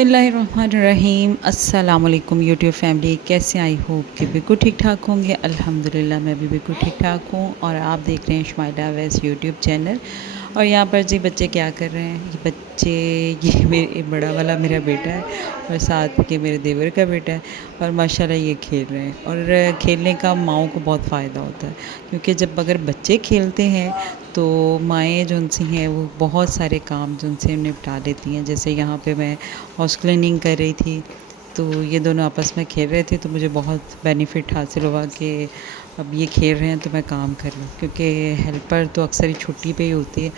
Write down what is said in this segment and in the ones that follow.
बिस्मिल्लाहिर्रहमानिर्रहीम अस्सलाम वालेकुम यूट्यूब फैमिली। कैसे आई होप कि बिल्कुल ठीक ठाक होंगे। अल्हम्दुलिल्लाह मैं भी बिल्कुल ठीक ठाक हूँ और आप देख रहे हैं शुमाइला अवैस यूट्यूब चैनल। और यहाँ पर जी बच्चे क्या कर रहे हैं, ये बच्चे ये मेरे बड़ा वाला मेरा बेटा है और साथ के मेरे देवर का बेटा है और माशाल्लाह ये खेल रहे हैं। और खेलने का माँओं को बहुत फ़ायदा होता है, क्योंकि जब अगर बच्चे खेलते हैं तो माएँ जो उनसी हैं वो बहुत सारे काम जो उनसे निपटा लेती हैं। जैसे यहाँ पे मैं हाउस क्लीनिंग कर रही थी, तो ये दोनों आपस में खेल रहे थे, तो मुझे बहुत बेनिफिट हासिल हुआ कि अब ये खेल रहे हैं तो मैं काम कर लूँ, क्योंकि हेल्पर तो अक्सर ही छुट्टी पे ही होती है।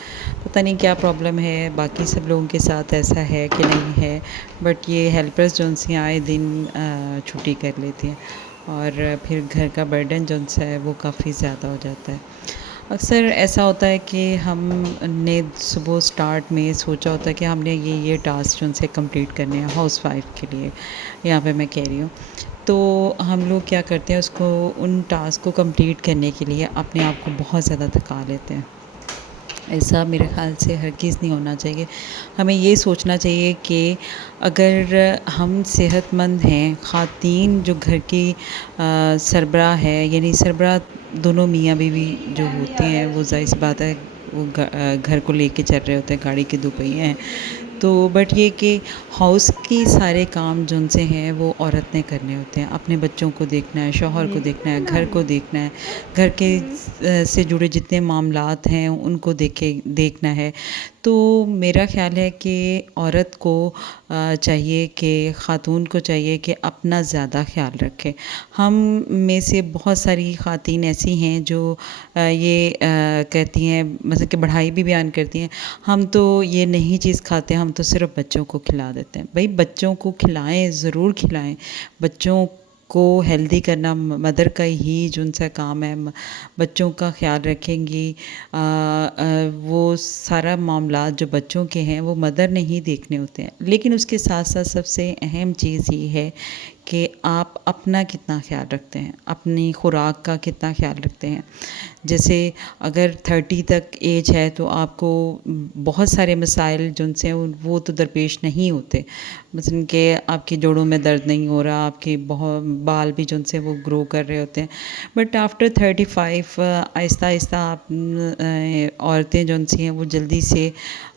पता नहीं क्या प्रॉब्लम है, बाकी सब लोगों के साथ ऐसा है कि नहीं है, बट ये हेल्पर्स जो उनसे आए दिन छुट्टी कर लेती हैं और फिर घर का बर्डन जो उनसे है वो काफ़ी ज़्यादा हो जाता है। अक्सर ऐसा होता है कि हमने सुबह स्टार्ट में सोचा होता है कि हमने ये टास्क जो उनसे कंप्लीट करने हैं हाउस वाइफ के लिए, यहाँ पे मैं कह रही हूँ। तो हम लोग क्या करते हैं, उसको उन टास्क को कंप्लीट करने के लिए अपने आप को बहुत ज़्यादा थका लेते हैं। ऐसा मेरे ख़्याल से हरगिज़ नहीं होना चाहिए। हमें ये सोचना चाहिए कि अगर हम सेहतमंद हैं, ख़वातीन जो घर की सरबराह है, यानी सरबराह दोनों मियाँ बीवी जो होते हैं, वो ज़ाहिर-सी बात है वो घर को लेके चल रहे होते हैं, गाड़ी के 2 पहिए हैं। तो बट ये कि हाउस के सारे काम जो उनसे हैं वो औरत ने करने होते हैं। अपने बच्चों को देखना है, शौहर को देखना है, घर को देखना है, घर के से जुड़े जितने मामलात हैं उनको देखना है। तो मेरा ख़्याल है कि औरत को चाहिए कि ख़ातून को चाहिए कि अपना ज़्यादा ख़्याल रखे। हम में से बहुत सारी ख़वातीन ऐसी हैं जो ये कहती हैं, मतलब कि बढ़ाई भी बयान करती हैं, हम तो ये नहीं चीज़ खाते, हम तो सिर्फ़ बच्चों को खिला देते हैं। भई बच्चों को खिलाएँ, ज़रूर खिलाएँ। बच्चों को हेल्दी करना मदर का ही जो उनसा काम है। बच्चों का ख़्याल रखेंगी, वो सारा मामलात जो बच्चों के हैं वो मदर ने ही देखने होते हैं। लेकिन उसके साथ-साथ सबसे अहम चीज़ ये है कि आप अपना कितना ख़्याल रखते हैं, अपनी खुराक का कितना ख़्याल रखते हैं। जैसे अगर 30 तक एज है तो आपको बहुत सारे मसाइल जो उनसे हैं वो तो दरपेश नहीं होते। मसलन कि आपके जोड़ों में दर्द नहीं हो रहा, आपके बहुत बाल भी जो उनसे वो ग्रो कर रहे होते हैं। बट आफ्टर 35 आहिस्ता-आहिस्ता आप औरतें जो उनसी हैं वो जल्दी से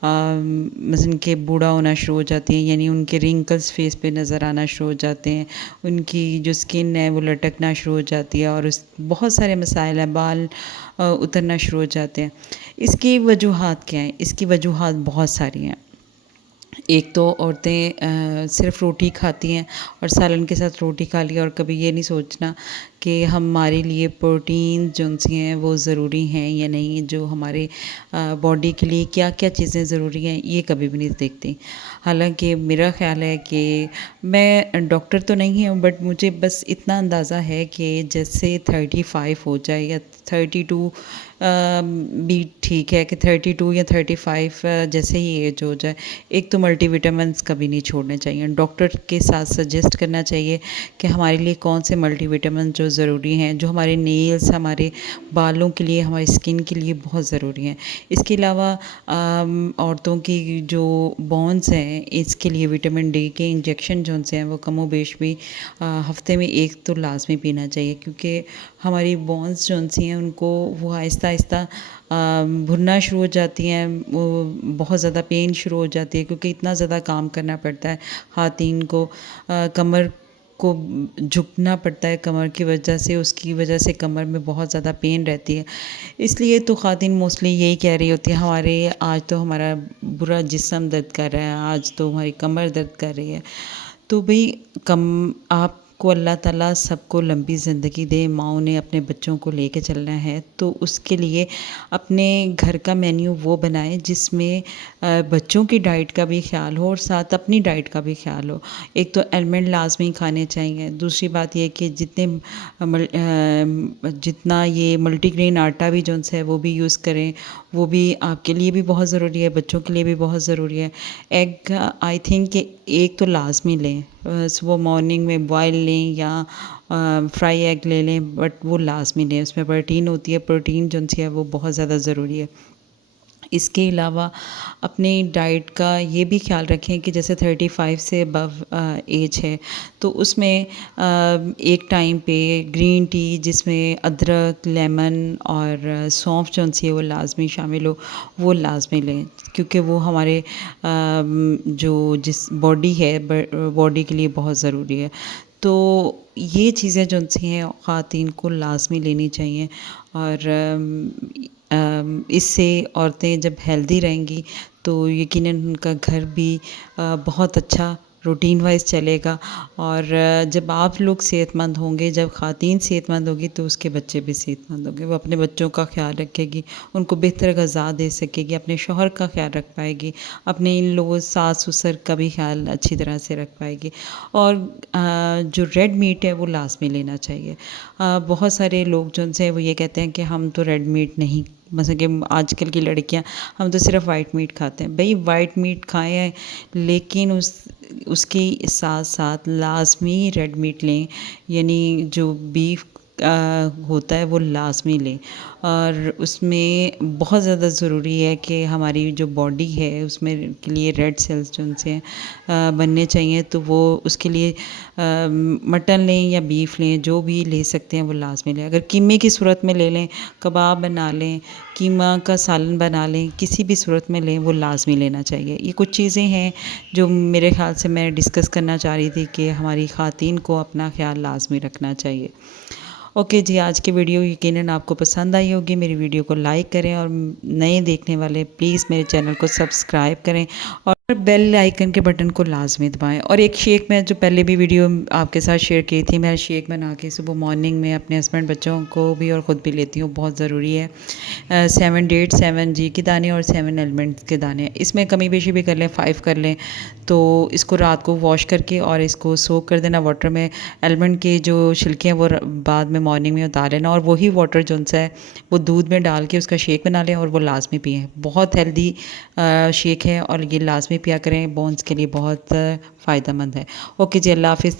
मसलन कि बूढ़ा होना शुरू हो जाती हैं, यानी उनके रिंकल्स फेस पे नज़र आना शुरू हो जाते हैं। उनकी जो स्किन है वो लटकना शुरू हो जाती है और बहुत सारे मसाइल हैं, बाल उतरना शुरू हो जाते हैं। इसकी वजूहात क्या हैं? इसकी वजूहात बहुत सारी हैं। एक तो औरतें सिर्फ़ रोटी खाती हैं और सालन के साथ रोटी खा लिया और कभी ये नहीं सोचना कि हमारे लिए प्रोटीन जो उनसी हैं वो ज़रूरी हैं या नहीं, जो हमारे बॉडी के लिए क्या-क्या चीज़ें ज़रूरी हैं, ये कभी भी नहीं देखती। हालाँकि मेरा ख़्याल है कि मैं डॉक्टर तो नहीं हूँ, बट मुझे बस इतना अंदाज़ा है कि जैसे 35 हो जाए या 32 भी ठीक है, कि 32 या 35 जैसे ही एज हो जाए, एक तो मल्टीविटामिन्स कभी नहीं छोड़ने चाहिए। डॉक्टर के साथ सजेस्ट करना चाहिए कि हमारे लिए कौन से मल्टीविटामिन जो ज़रूरी हैं, जो हमारे नेल्स, हमारे बालों के लिए, हमारी स्किन के लिए बहुत ज़रूरी हैं। इसके अलावा औरतों की जो बोन्स हैं, इसके लिए विटामिन डी के इंजेक्शन जो उनसे हैं वो कमोबेश भी हफ़्ते में 1 तो लाज़मी पीना चाहिए, क्योंकि हमारी बोन्स जो उनसी हैं उनको वो आहिस्ता-आहिस्ता भुनना शुरू हो जाती हैं, वो बहुत ज़्यादा पेन शुरू हो जाती है, क्योंकि इतना ज़्यादा काम करना पड़ता है ख़वातीन को। कमर को झुकना पड़ता है कमर की वजह से, उसकी वजह से कमर में बहुत ज़्यादा पेन रहती है। इसलिए तो ख़वातीन मोस्टली यही कह रही होती है, हमारे आज तो हमारा बुरा जिस्म दर्द कर रहा है, आज तो हमारी कमर दर्द कर रही है। तो भई आपको अल्लाह ताला सबको लंबी ज़िंदगी दे। माँओं ने अपने बच्चों को लेके चलना है, तो उसके लिए अपने घर का मेन्यू वो बनाएँ जिसमें बच्चों की डाइट का भी ख़्याल हो और साथ अपनी डाइट का भी ख़्याल हो। एक तो एलमंड लाज़मी खाने चाहिए। दूसरी बात ये कि जितना ये मल्टीग्रेन आटा भी जो-सा है वो भी यूज़ करें, वो भी आपके लिए भी बहुत ज़रूरी है, बच्चों के लिए भी बहुत ज़रूरी है। एग आई थिंक कि एक तो लाज़मी लें, सुबह मॉर्निंग में बॉयल लें या फ्राई एग ले लें, बट वो लाज़मी लें। उसमें प्रोटीन होती है, प्रोटीन जो है वो बहुत ज़्यादा ज़रूरी है। इसके अलावा अपनी डाइट का ये भी ख्याल रखें कि जैसे 35 से अबव एज है तो उसमें एक टाइम पे ग्रीन टी जिसमें अदरक, लेमन और सौंफ जो सी है वो लाज़मी शामिल हो, वो लाज़मी लें क्योंकि वो हमारे जो जिस बॉडी है बॉडी के लिए बहुत ज़रूरी है। तो ये चीज़ें जो सी हैं ख़वातीन को लाज़मी लेनी चाहिए और इससे औरतें जब हेल्दी रहेंगी तो यकीनन उनका घर भी बहुत अच्छा रूटीन वाइज़ चलेगा और जब आप लोग सेहतमंद होंगे, जब ख़वातीन सेहतमंद होगी तो उसके बच्चे भी सेहतमंद होंगे। वो अपने बच्चों का ख़्याल रखेगी, उनको बेहतर ग़िज़ा दे सकेगी, अपने शौहर का ख़्याल रख पाएगी, अपने इन लोगों सास-ससुर का भी ख़्याल अच्छी तरह से रख पाएगी और जो रेड मीट है वो लाज़मी लेना चाहिए। बहुत सारे लोग जो हैं वो ये कहते हैं कि हम तो रेड मीट नहीं, मतलब कि आजकल की लड़कियां हम तो सिर्फ वाइट मीट खाते हैं। भाई वाइट मीट खाएं लेकिन उसके साथ साथ लाज़मी रेड मीट लें, यानी जो बीफ होता है वो लाज़मी लें और उसमें बहुत ज़्यादा ज़रूरी है कि हमारी जो बॉडी है उसमें के लिए रेड सेल्स जो उनसे बनने चाहिए, तो वो उसके लिए मटन लें या बीफ लें, जो भी ले सकते हैं वो लाज़मी लें। अगर कीमे की सूरत में ले लें, कबाब बना लें, कीमा का सालन बना लें, किसी भी सूरत में लें वो लाज़मी लेना चाहिए। ये कुछ चीज़ें हैं जो मेरे ख़्याल से मैं डिस्कस करना चाह रही थी कि हमारी ख़वातीन को अपना ख़्याल लाज़मी रखना चाहिए। ओके जी, आज की वीडियो यकीनन आपको पसंद आई होगी। मेरी वीडियो को लाइक करें और नए देखने वाले प्लीज़ मेरे चैनल को सब्सक्राइब करें और बेल आइकन के बटन को लाज़मी दबाएं। और एक शेक मैं जो पहले भी वीडियो आपके साथ शेयर की थी, मैं शेक बना के सुबह मॉर्निंग में अपने हस्बैंड बच्चों को भी और ख़ुद भी लेती हूँ, बहुत ज़रूरी है। 7 डेट्स, 7 जी के दाने और 7 एलमंड्स के दाने, इसमें कमी बेशी भी कर लें, 5 कर लें, तो इसको रात को वॉश करके और इसको सोक कर देना वाटर में। एलमंड के जो छिलके हैं वो बाद में मॉर्निंग में उतार लेना और वही वाटर जो सा है वो दूध में डाल के उसका शेक बना लें और वो लाज़मी पिएँ। बहुत हेल्दी शेक है और ये लाज़मी पिया करें, बोन्स के लिए बहुत फ़ायदेमंद है। ओके जी, अल्लाह हाफ़िज़।